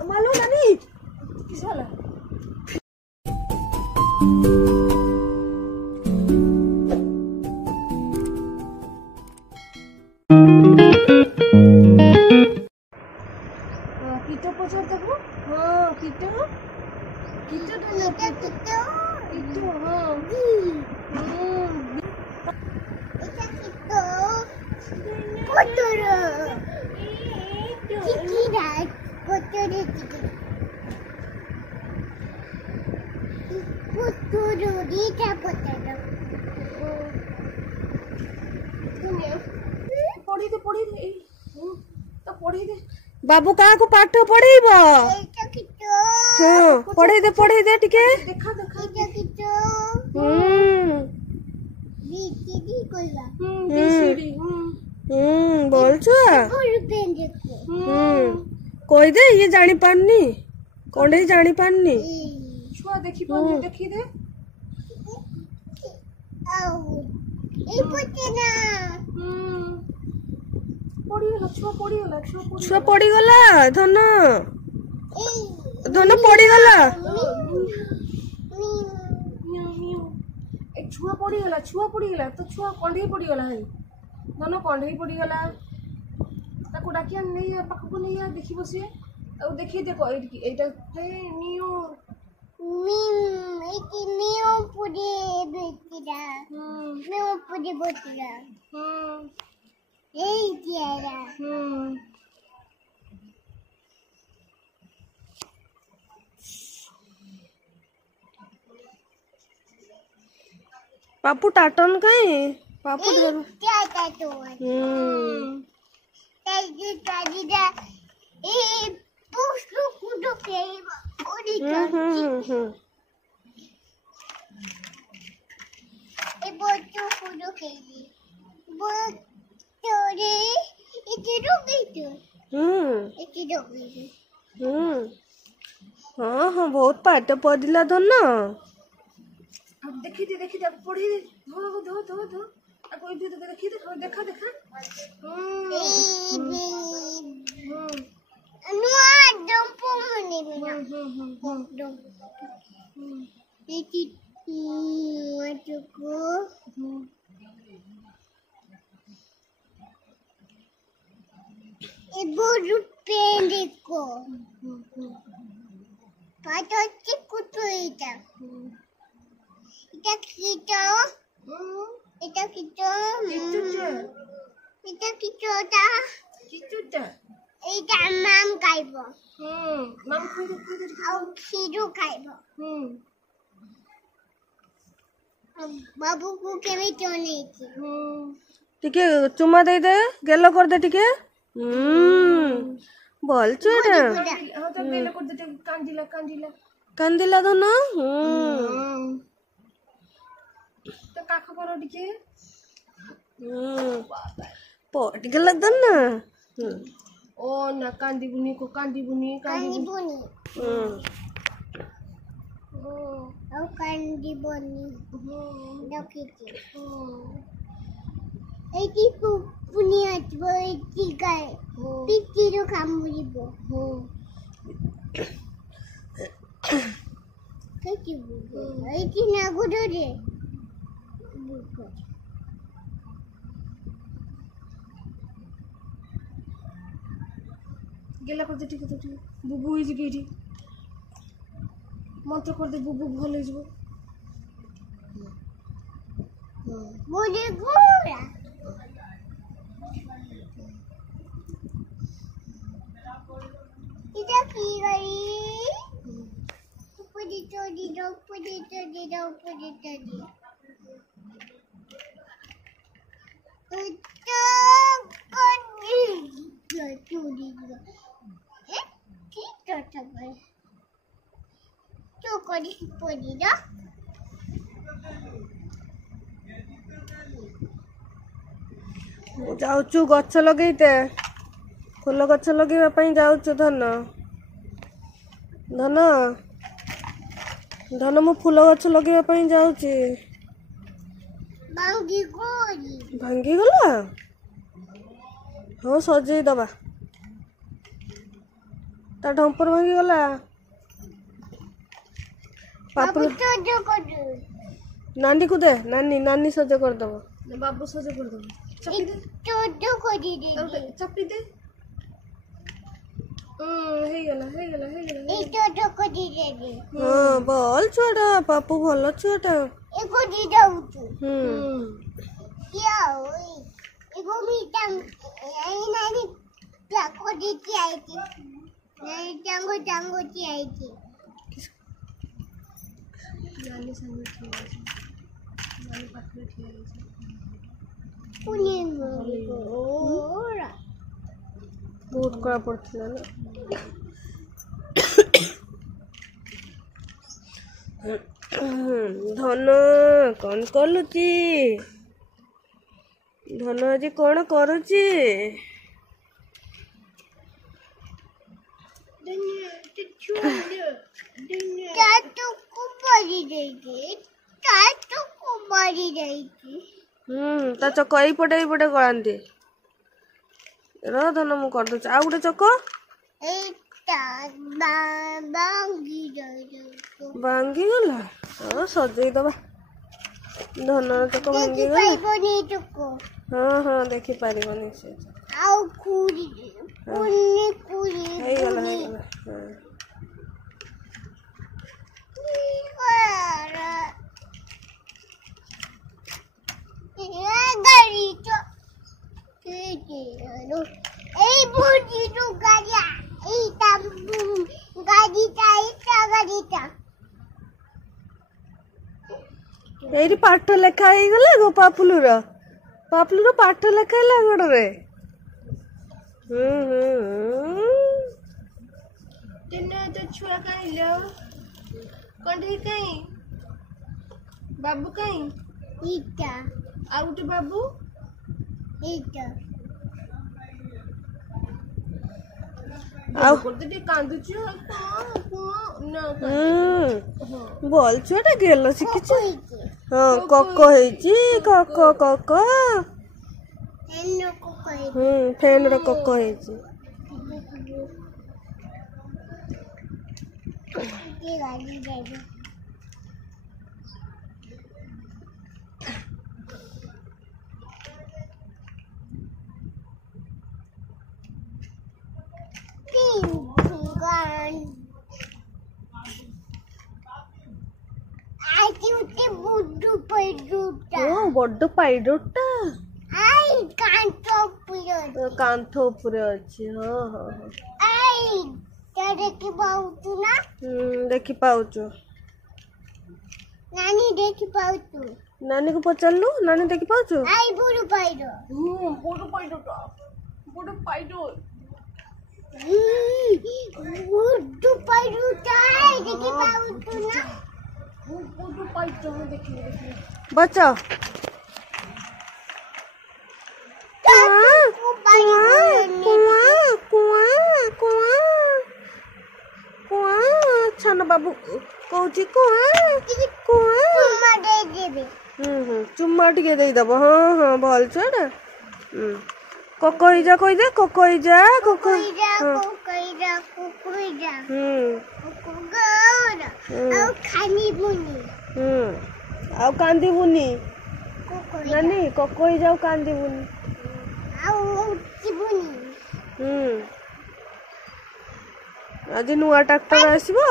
मालूम नहीं किस वाला कीटो पचार देखो हाँ कीटो कीटो कीटो कीटो कीटो हाँ बाबू का को पाठ पढ़ेब हाँ पढ़े दे टिके देखा देखा बोल छुआ कोई दे ये जानी पारनी कोंडे जानी पारनी छुआ देखी पारनी देखी दे छुआ पड़ी गला धन धन पड़ी गला छुआ पड़ी गला तो छुआ कंढे पड़ी गला है धन कंढे पड़ी गला ताको डाकिया नहीं पाखको नहीं देखी बसी आ देखी देखो एटा नियो नियो पुडी बेटिरा नियो पुडी बेटिरा এই দিয়ারা पापू टाटन कहीं पापू धरो क्या टाटो ताजी ताजी दा ए पुष्टु कुडो के ओडी ए बोटो कुडो के बो तोरे इति रुबी तो इति रुबी हाँ हाँ बहुत पाठ पढ़िला धन अब देखी दे पढ़ी दे धो धो धो धो आ कोई भी देखी दे देखा देखा नुआ डंपो मने बिना इति को बोलू पेंडिको पाटो चिकुतो इटा किटो इटा किटो इटा किटोटा किटोटा इटा माम खाइबो माम खाइबो आउ खीरू खाइबो बाबू को केवे चोने टिके चुमा दे दे गेलो कर दे टिके बोल चुड़ा हाँ तो गेलो कर दे कांदिला कांदिला कांदिला तो ना तो का खबर टिके पट गेला दन ना ओ ना कांदी बुनी ओ कांदी बुनी देखिते एटी पुनी आजबो एटी गाय पिक्चरो खामुरिबो कइबो एटी ना गुडो रे गेला कर दे ठीक बुबू ही जगेठी मंत्र कर दे बुबू भल हो जबो बोले गोरा इधर की गई पुडी टोडी दो तो कोनी टोडी दो ठीक तो भाई तो कोनी पुडी दो जाऊचु गछ लगेते फूल गछ लगेवा पई जाऊचु धन धन धन मु फूल गछ लगेवा पई जाऊची भांगी गला हाँ सजे दबा ता ढंपर भांगी गला पापुलू नानी को दे नानी नानी सज कर दबो बाबू सज कर दबो चप्पी दे चप्पी दे हे गला हां बोल छोड़ा पापू भलो छोटा एको दी जाऊ क्या होई एको मीटंग आई नानी जाको दी की आई थी नहीं जांगो जांगो की आई थी नानी संग थी नानी पकड़ थी पुनी मोरा बहुत कड़ा पड़ता है ना धन कौन कलुची धन आज कौन करुची ता चक यही पटे गलांती धन मु कर दूँ आ गोटे चक भांगी गला हाँ सजई दबा धन चक भांगी गला हाँ हाँ देखी पारिबनी से हे गला एरी पाठ लेखा ही गला गो पापुलुर पाठ लेखा है गोड़े छुआ कहीं कंढी कहीं बाबू कहीं आ गोटे बाबू बोल छुआ गेल शिखी हाँ कक कक फैन रो कक बड़ पाइडोटा कांथ उपरे अच्छी हाँ हाँ देखी पाउचु नानी देखी पाउचु नानी को पचारू नानी देखी पाउचु आई बुडू पाइडो बुडू पाइडो बुडू पाइडो ताई देखी पाउचु ना बुडू पाइडो में देखी बच्चा छान बाबू कौची चुम्मा टिके दे दब हाँ हाँ भल छुआ ककईजा कही दे ककईजा आउ कांदीबुनी नानी ककईजा कांदीबुनी आज नुआ ट्रैक्टर आसीबो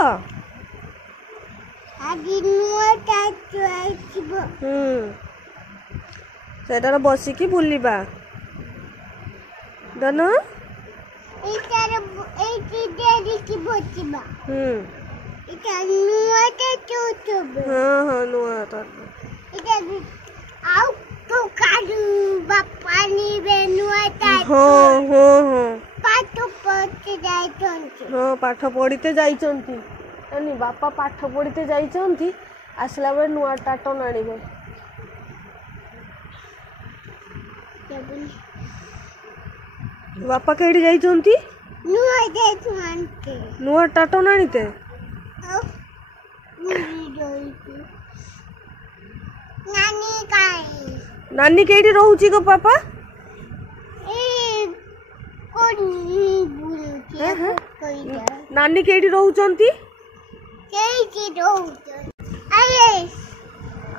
सेटार बसिकी बुलिबा धन हाँ हाँ नुआ हाँ पाठ पढ़ते जाइचंती नानी बापा पाठ पढ़ते जाइचंती आसला बेले नुआ टाटन आनिबे बापा केड़ी जाइचंती नुआ टाटन आनिते नानी केड़ी रहूची गो पापा नानी केडी रहउचंती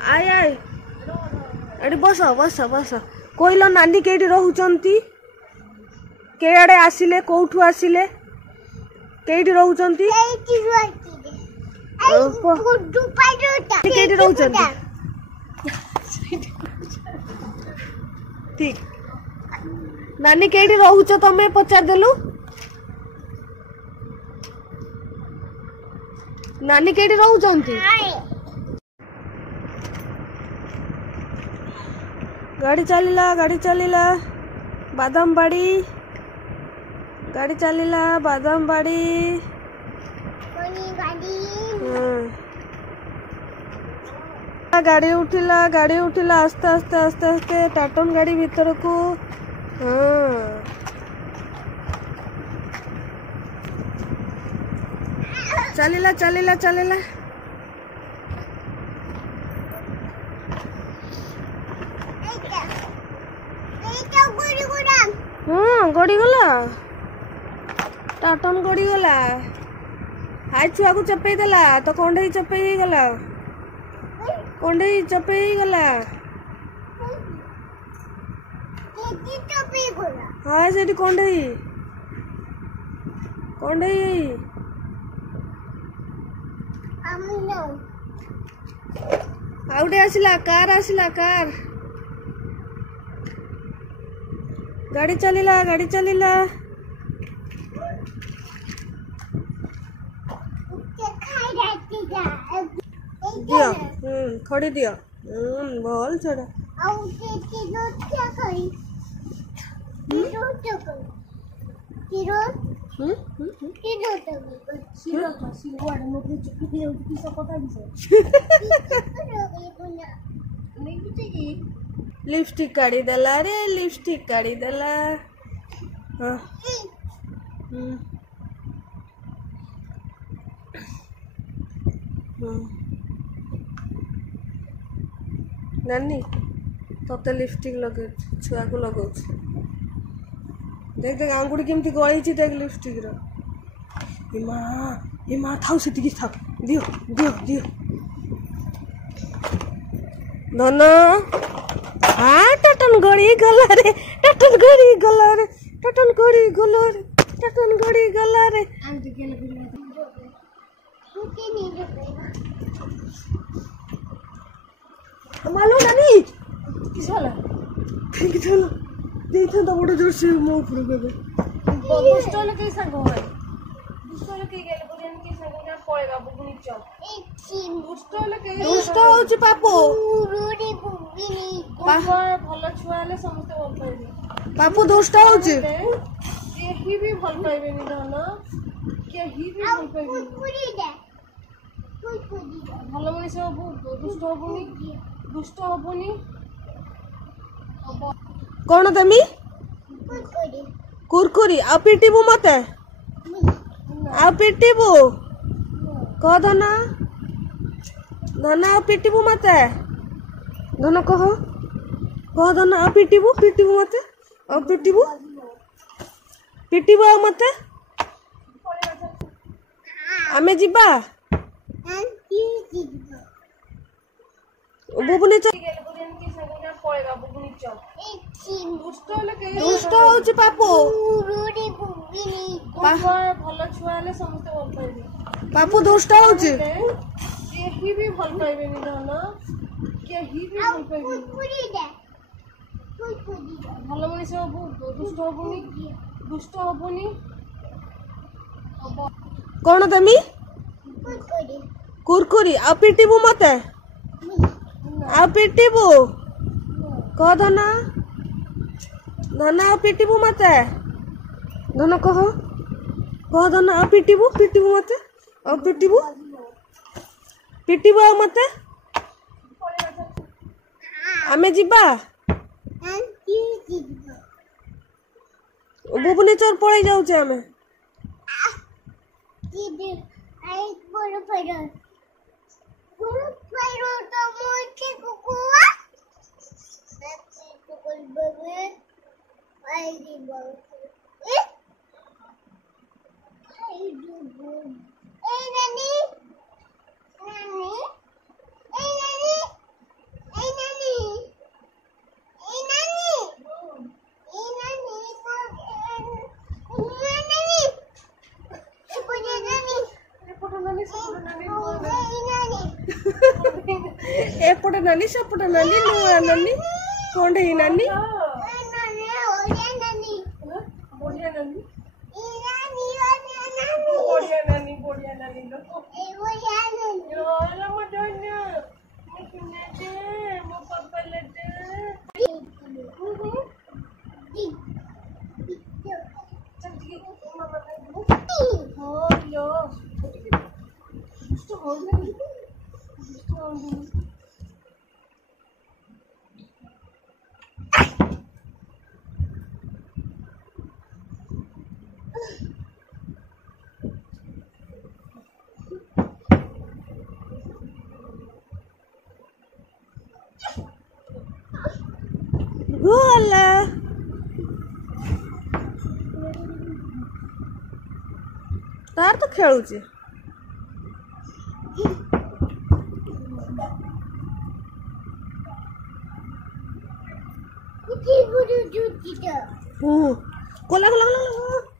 आय आय एडी बस बस बस कोइल नानी केडी रहउचंती के आडे आसिले कोठू आसिले केडी रहउचंती केडी रहउचंती ठीक नानी केडी रहउच तमे पचार देलु नानी केडी रहउचंती गाड़ी चलीला बादाम बाड़ी गाड़ी चलीला बादाम बाड़ी गाड़ी उठिला आस्ते आस्ते आस्ते आस्ते टाटन गाड़ी भीतर को चलीला गड़ी गला टाटन गड़ी गला हाय छुआ को चपई देला तो कंढई चपई गला कंढई चपई गला हाँ सेठी कंढई आउटे आसिला कार गाड़ी चलीला दियो खड़ी दियो भल छोड़ा लिपस्टिक काढ़ी देला रे लिपस्टिक काढ़ी देला नानी तते लिपस्टिक लगे छुआ को लगाऊ देख देख आंगुड़ी केमती गई देख लिपस्टिक रो इमा थाउ से था दियो दियो दियो नना हाँ टटन गड़ी गला रे मालू नानी किस वाला फेंक चलो देखो तो बड़ा जोर से मुंह फुल गए दुष्टोले के संग है दुष्टोले के गेले बुझन के संग ना पळेगा बुगुनी चल दुष्ट होची पापू रूडी बुगुनी भलो छुआ ले समस्त भल पाइबे पापू दुष्ट होची केही भी भल पाइबे नि धन केही भी भल पाइबे कुकुरी दे भलो मनीष बाबू दुष्ट हबुनी कौन तमी कुरकुरी आ पिटिबू मते आ पिटिबू कह धना आ पिटिबू मते धन कह धना आ पिटिबू मते आ पिटिबू आ मते आमे जिबा भुवनेश्वर दुष्ट होची पापू भलो छुआ ले समस्त भल पाइबे पापू दुष्ट होची केही भी भल पाइबे नि धन केही भी भल पाइबे भलो मनीष बाबू दुष्ट हबुनी कौन तमी कुरकुरी आ पिटिबू मते आ पिटिबू कह धना आ पिटिबू मते धन कह धना आ पिटिबू मते आ पिटिबू आ मते आमे जिबा भुवनेश्वर पळै जाउछे आमे ଏପଟେ ନାନୀ ସେପଟେ ନାନୀ ନୂଆ ନାନୀ କଣ୍ଢେଇ ନାନୀ ବଢିଆ ନାନୀ ବଢିଆ ନାନୀ ମୋ ପାପା Gula. तार तो खेलुचे कोला कोला कोला